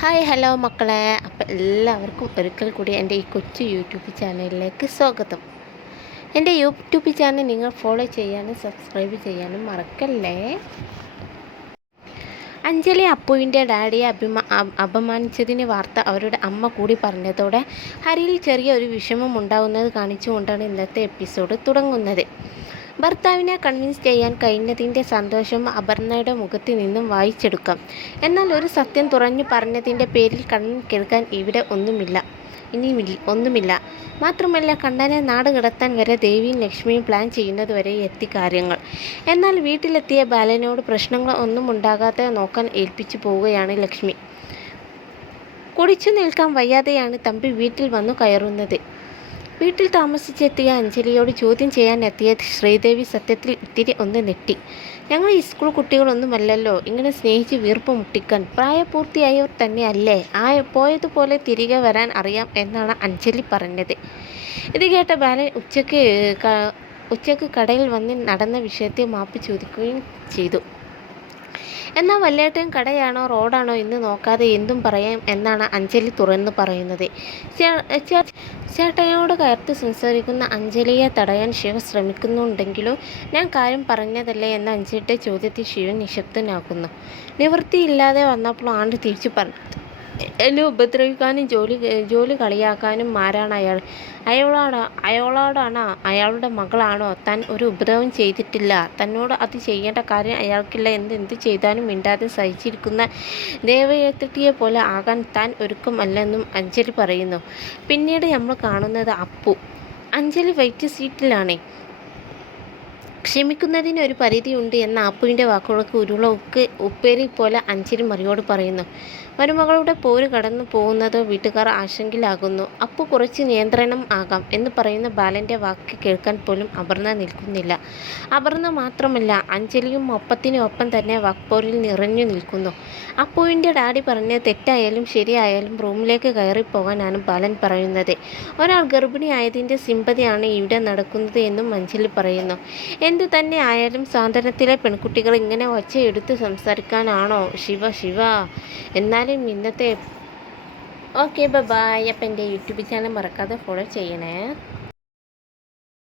Hi hello മക്കളെ, അപ്പോൾ എല്ലാവർക്കും ഒരിക്കൽ കൂടി എൻ്റെ ഈ കൊച്ചു യൂട്യൂബ് ചാനലിലേക്ക് സ്വാഗതം. എൻ്റെ യൂട്യൂബ് ചാനൽ നിങ്ങൾ ഫോളോ ചെയ്യാനും സബ്സ്ക്രൈബ് ചെയ്യാനും മറക്കല്ലേ. അഞ്ജലി അപ്പുവിൻ്റെ ഡാഡിയെ അപമാനിച്ചതിന് വാർത്ത അവരുടെ അമ്മ കൂടി പറഞ്ഞതോടെ ഹരിയിൽ ചെറിയ ഒരു വിഷമം ഉണ്ടാകുന്നത് കാണിച്ചുകൊണ്ടാണ് ഇന്നത്തെ എപ്പിസോഡ് തുടങ്ങുന്നത്. ഭർത്താവിനെ കൺവിൻസ് ചെയ്യാൻ കഴിഞ്ഞതിൻ്റെ സന്തോഷം അപർണയുടെ മുഖത്ത് നിന്നും വായിച്ചെടുക്കാം. എന്നാൽ ഒരു സത്യം തുറന്നു പറഞ്ഞതിൻ്റെ പേരിൽ കണ്ണൻ കേൾക്കാൻ ഇവിടെ ഒന്നുമില്ല. മാത്രമല്ല, കണ്ണനെ നാട് കടത്താൻ വരെ ദേവിയും ലക്ഷ്മിയും പ്ലാൻ ചെയ്യുന്നത് വരെ എത്തി കാര്യങ്ങൾ. എന്നാൽ വീട്ടിലെത്തിയ ബാലനോട് പ്രശ്നങ്ങൾ ഒന്നും ഉണ്ടാകാതെ നോക്കാൻ ഏൽപ്പിച്ചു പോവുകയാണ് ലക്ഷ്മി. കുടിച്ചു നിൽക്കാൻ വയ്യാതെയാണ് തമ്പി വീട്ടിൽ വന്നു കയറുന്നത്. വീട്ടിൽ താമസിച്ചെത്തിയ അഞ്ജലിയോട് ചോദ്യം ചെയ്യാൻ എത്തിയ ശ്രീദേവി സത്യത്തിൽ ഇത്തിരി ഒന്ന് നെട്ടി. ഞങ്ങൾ ഈ സ്കൂൾ കുട്ടികളൊന്നുമല്ലല്ലോ ഇങ്ങനെ സ്നേഹിച്ച് വീർപ്പ് മുട്ടിക്കാൻ. പ്രായപൂർത്തിയായവർ തന്നെ അല്ലേ, പോയതുപോലെ തിരികെ വരാൻ അറിയാം എന്നാണ് അഞ്ജലി പറഞ്ഞത്. ഇത് കേട്ട ബാലൻ ഉച്ചയ്ക്ക് കടയിൽ വന്ന് നടന്ന വിഷയത്തെ മാപ്പ് ചോദിക്കുകയും ചെയ്തു. എന്നാൽ വല്ലേട്ടൻ കടയാണോ റോഡാണോ എന്ന് നോക്കാതെ എന്തും പറയാം എന്നാണ് അഞ്ജലി തുറന്നു പറയുന്നത്. ചേട്ടനോട് കയർത്ത് സംസാരിക്കുന്ന അഞ്ജലിയെ തടയാൻ ശിവ ശ്രമിക്കുന്നുണ്ടെങ്കിലും ഞാൻ കാര്യം പറഞ്ഞതല്ലേ എന്ന അഞ്ജലിയുടെ ചോദ്യത്തിൽ ശിവൻ നിശബ്ദനാക്കുന്നു. നിവൃത്തിയില്ലാതെ വന്നപ്പോൾ ആണ്ട് തിരിച്ചു പറഞ്ഞു, എന്നെ ഉപദ്രവിക്കാനും ജോലി കളിയാക്കാനും ആരാണ് അയാൾ? അയാളോടാണ് അയാളുടെ മകളാണോ? താൻ ഒരു ഉപദ്രവം ചെയ്തിട്ടില്ല. തന്നോട് അത് ചെയ്യേണ്ട കാര്യം അയാൾക്കില്ല എന്ന് എന്ത് ചെയ്താലും മിണ്ടാതെ സഹിച്ചിരിക്കുന്ന ദേവയത്തിയെ പോലെ ആകാൻ താൻ ഒരുക്കമല്ലെന്നും അഞ്ജലി പറയുന്നു. പിന്നീട് നമ്മൾ കാണുന്നത് അപ്പു. അഞ്ജലി വൈറ്റ് സീറ്റിലാണ്. ക്ഷമിക്കുന്നതിന് ഒരു പരിധിയുണ്ട് എന്ന അപ്പുവിൻ്റെ വാക്കുകൾക്ക് ഉപ്പേരി പോലെ അഞ്ജലി മറിയോട് പറയുന്നു. മരുമകളുടെ പോര് കടന്നു പോകുന്നതോ വീട്ടുകാർ ആശങ്കയിലാകുന്നു. അപ്പു കുറച്ച് നിയന്ത്രണം ആകാം എന്ന് പറയുന്ന ബാലൻ്റെ വാക്ക് കേൾക്കാൻ പോലും അപർണ നിൽക്കുന്നില്ല. അപർണ മാത്രമല്ല, അഞ്ജലിയും ഒപ്പത്തിനൊപ്പം തന്നെ വാക്പോരിൽ നിറഞ്ഞു നിൽക്കുന്നു. അപ്പുവിൻ്റെ ഡാഡി പറഞ്ഞ് തെറ്റായാലും ശരിയായാലും റൂമിലേക്ക് കയറിപ്പോകാനാണ് ബാലൻ പറയുന്നത്. ഒരാൾ ഗർഭിണിയായതിൻ്റെ സിമ്പതിയാണ് ഇവിടെ നടക്കുന്നത് എന്നും അഞ്ജലി പറയുന്നു. എന്തു തന്നെ ആയാലും സാന്ത്വനത്തിലെ പെൺകുട്ടികൾ ഇങ്ങനെ ഒച്ചയെടുത്ത് സംസാരിക്കാനാണോ ശിവ. എന്നാലും ഇന്നത്തെ ഓക്കെ ബൈ. അപ്പം എൻ്റെ യൂട്യൂബ് ചാനൽ മറക്കാതെ ഫോളോ ചെയ്യണേ.